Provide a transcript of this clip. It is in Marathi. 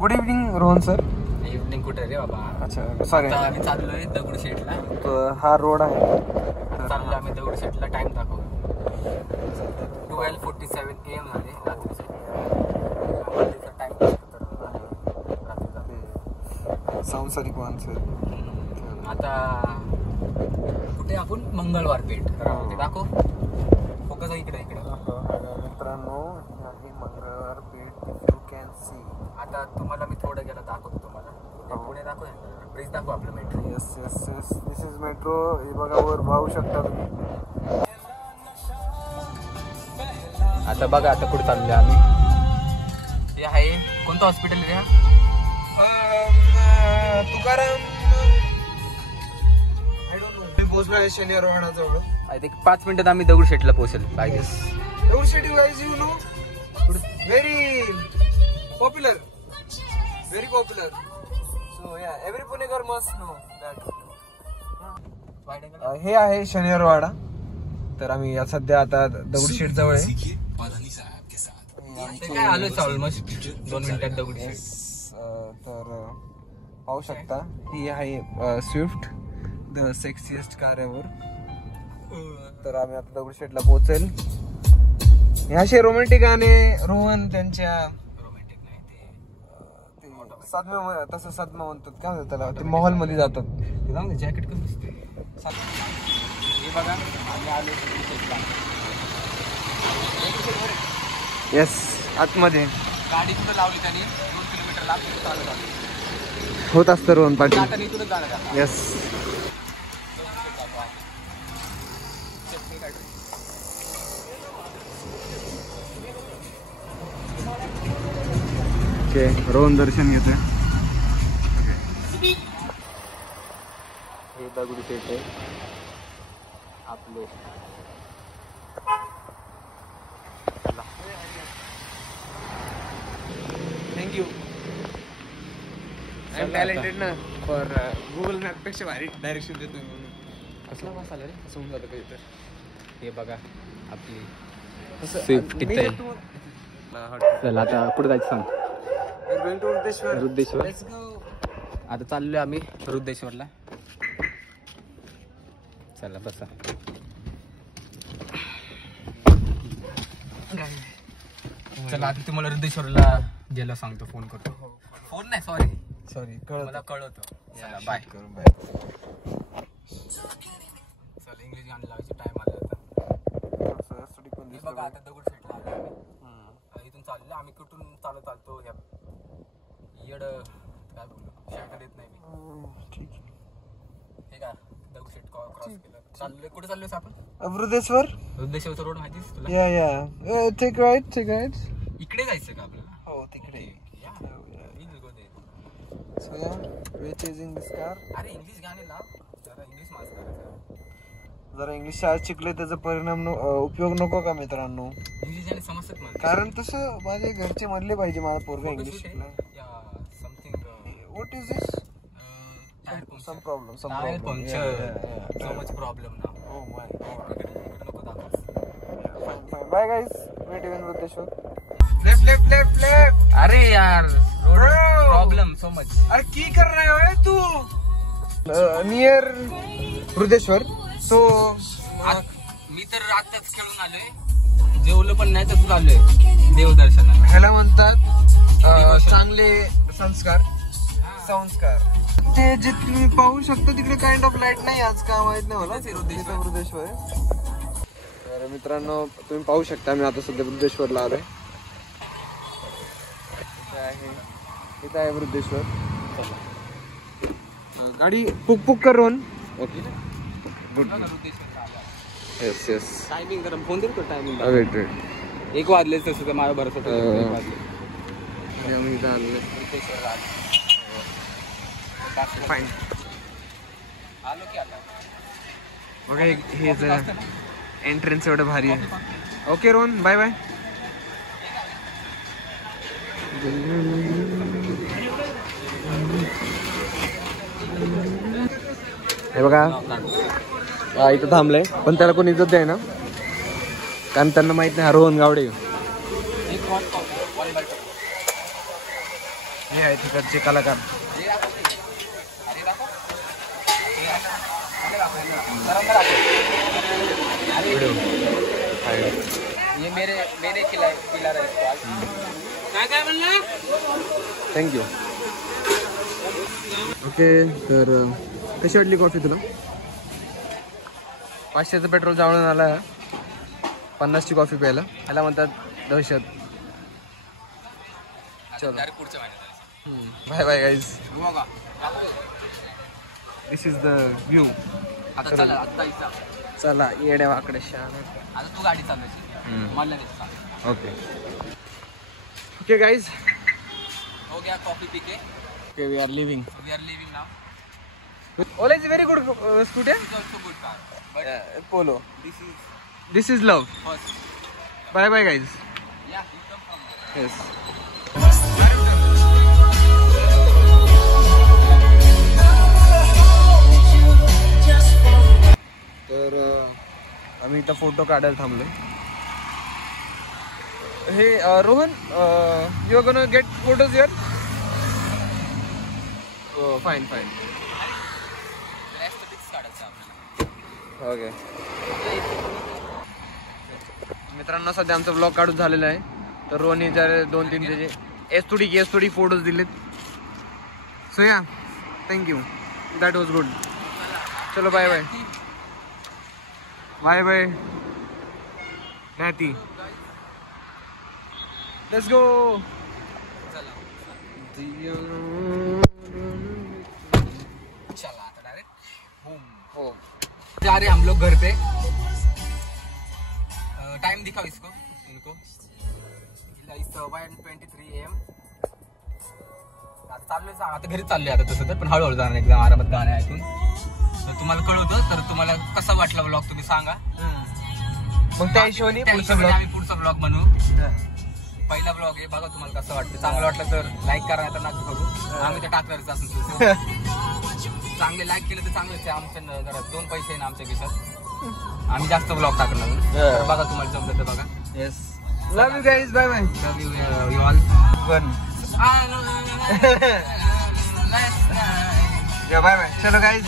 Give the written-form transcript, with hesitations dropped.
Good evening Rohan sir. Evening कुठे रे बाबा. अच्छा सॉरी. आम्ही चाललोय दगडूशेठला. हा रोड आहे. चाललो आम्ही दगडूशेठला. टाइम दाखव. 12:47 AM झाले रात्रीचे. टाइम सांसारिक माणसं. आता कुठे आपण मंगळवार पेठ ते दाखव. फोकस आहे इकडे. मित्रांनो हे Mangalwar Peth you can see. आता तुम्हाला मी थोडं गेलं दाखवतो तुम्हाला. पुढे दाखव. ब्रिज दाखव आपलं metro. Yes this is metro. हे बघा वर पाहू शकता तुम्ही. आता बघा आता कुठे चाललोय आम्ही. हे आहे कोणतं हॉस्पिटल आहे रे. तुकाराम पोहोचला शनिवार वाडाजवळ. आय थिंक 5 मिनिटात आम्ही दगडूशेठला पोहोचेल. I guess Dagdusheth guys you know very popular. So yeah every Punekar must know that. हे आहे शनिवार वाडा. तर आम्ही सध्या आता दगडूशेठ जवळ आहे. काय आलोच ऑलमोस्ट 2 मिनिटात दगडूशेठ. तर पाहू शकता ही आहे Swift the sexiest car ever. तर आम्ही आता दगडूशेठला पोहोचेल. हे असे रोमॅन्टिक गाणे रोहन त्यांच्या रोमॅन्टिक नाही ते सदमा तसं सदमा म्हणतात. काय म्हणतात त्याला. ते मॉल मध्ये जातात. जाऊ जॅकेट कसं दिसते. हे बघा आम्ही आलो दगडूशेठला. येस आतमध्ये गाडी कुठं लावली त्यांनी 2 किलोमीटर लांब चालत आलो. होत असतं रोहन पाटील. आता इथूनच जाणार. येस रोहन दर्शन घेतोय. हे दगडूशेठ आहे आपले. थँक्यू. आय एम टॅलेंटेड ना फॉर गुगल मॅप पेक्षा भारी डायरेक्शन देतोय म्हणून. कसला वास आला रे. असं होऊन जातं कधी तर. हे बघा आपली तसं स्विफ्ट मी आहे. तू- चला आता कुठे जायचं सांग. We're going to Rudreshwar. Rudreshwar. Let's go. आता चाललोय आम्ही रुद्रेश्वरला. चला बसा. चला आता तुम्हाला रुद्रेश्वरला गेला सांगतो. फोन करतो. फोन नाही सॉरी मला कळवतो. चला बाय. चला इंग्लिश गाणं लावायचं टाइम आला होता. बघा आता दगडूशेठला आलो आम्ही. इथून चाललो आम्ही. कुठून चालत आलतो. येड काय बोलू शर्ट देत नाही मी. हे का दगडूशेठ क्रॉस केलं. चाललोय कुठे चाललोय आपण. रुद्रेश्वरचा रोड माहितीस तुला. या टेक राईट इकडे जायचं का आपल्याला. हो तिकडे. So yeah, we're chasing this car. अरे इंग्लिश गाणे लाव जरा. इंग्लिश मास्टर जरा इंग्लिश शाळेत शिकले त्याचा परिणाम उपयोग नको का मित्रांनो. इंग्लिश गाणे समजतात मला. कारण तसं माझे घरचे म्हणले पाहिजे मला पोरगा इंग्लिश शिकला. Something what is this. some problem so much problem now. Oh my god. इकडे नको दाखव. Fine. Bye guys. Meet you in Ruddeshwar. Left. अरे यार प्रॉब्लेम सो मच. अरे की कर रहे हो तू. नियर रुद्रेश्वर. सो मी तर आताच खेळून आलोय. जेवलो पण नाही तर आलोय देवदर्शनाला. ह्याला म्हणतात चांगले संस्कार. ते जे तुम्ही पाहू शकता तिकडे काइंड ऑफ लाईट नाही आज का माहित नाही मला. रुद्रेश्वर. तर मित्रांनो तुम्ही पाहू शकता मी आता सध्या रुद्रेश्वरला आलोय. इथं आहे वृद्धेश्वर. गाडी पुक करून. Okay good. येस टायमिंग जरा फोन देतो. टायमिंग वेट 1 वाजले तसं तर माझ्या भरोसा. फाईन. आलो की आता. ओके हे एंट्रन्स एवढं भारी आहे. Okay Rohan bye. हे बघा इथं थांबलंय पण त्याला कोणी इज्जत द्याय ना. कारण त्यांना माहित नाही रोहन गावडे. हे आहे तिकडचे कलाकार. ये मेरे किलर है. काय म्हणलं? थँक्यू. ओके, तर कशी वाटली कॉफी तुला? 500चं पेट्रोल जाळून आला 50ची कॉफी प्यायला. ह्याला म्हणतात दहशत. चलो पुढच्या महिन्यात बाय बाय गाईज. बघा दिस इज द व्ह्यू. आता चला आता इथं. चला येड्या वाकडे शान. आता तू गाडी चालवायची मला नाही सांग. ओके ओके गाईज, हो गया कॉफी पी के. Okay we are living. We are living now. Ola is very good scooty. It's also good car but Polo. This is this is love. First. Bye bye guys. Yeah you come from. Yes. तर आम्ही इथं फोटो काढायला थांबलो. Hey Rohan, you are gonna get photos here. Fine fine. Aesthetics काढायचं आपल्याला. ओके मित्रांनो, सध्या आमचा ब्लॉग काढून झालेला आहे. तर रोहनने जर 2-3 त्याचे एस थोडी फोटोज दिलेत. So yeah, thank you, that was good. चलो बाय बाय. बाय बाय नॅती. Let's go. चला आता डायरेक्ट होम. हो जा रहे हम लोग घर पे. टाइम दिखाओ इसको इनको. 7:23 AM. आता चाललोय, आता घरी चाललोय आता तसं तर, पण हळूहळू जाणार एकदम आरामात गाणे ऐकून. तर तुम्हाला कळवतं. तर तुम्हाला कसा वाटला ब्लॉग तुम्ही सांगा. मग त्या हिशोबाने आम्ही पुढचा ब्लॉग बनवू. पहिला ब्लॉग आहे, बघा तुम्हाला कसं वाटतं. चांगलं वाटलं तर लाईक करा, तर नका करू. आम्ही तर टाकणारच असं. चांगले लाईक केलं तर चांगलंच आहे. आमच्या घरात 2 पैसे आहे ना आमच्या खिशात. आम्ही जास्त ब्लॉग टाकणार. तर बघा तुम्हाला जमलं तर बघा. Yes. Love you guys. Bye bye. Love you all. One. Bye bye. चलो गाईज.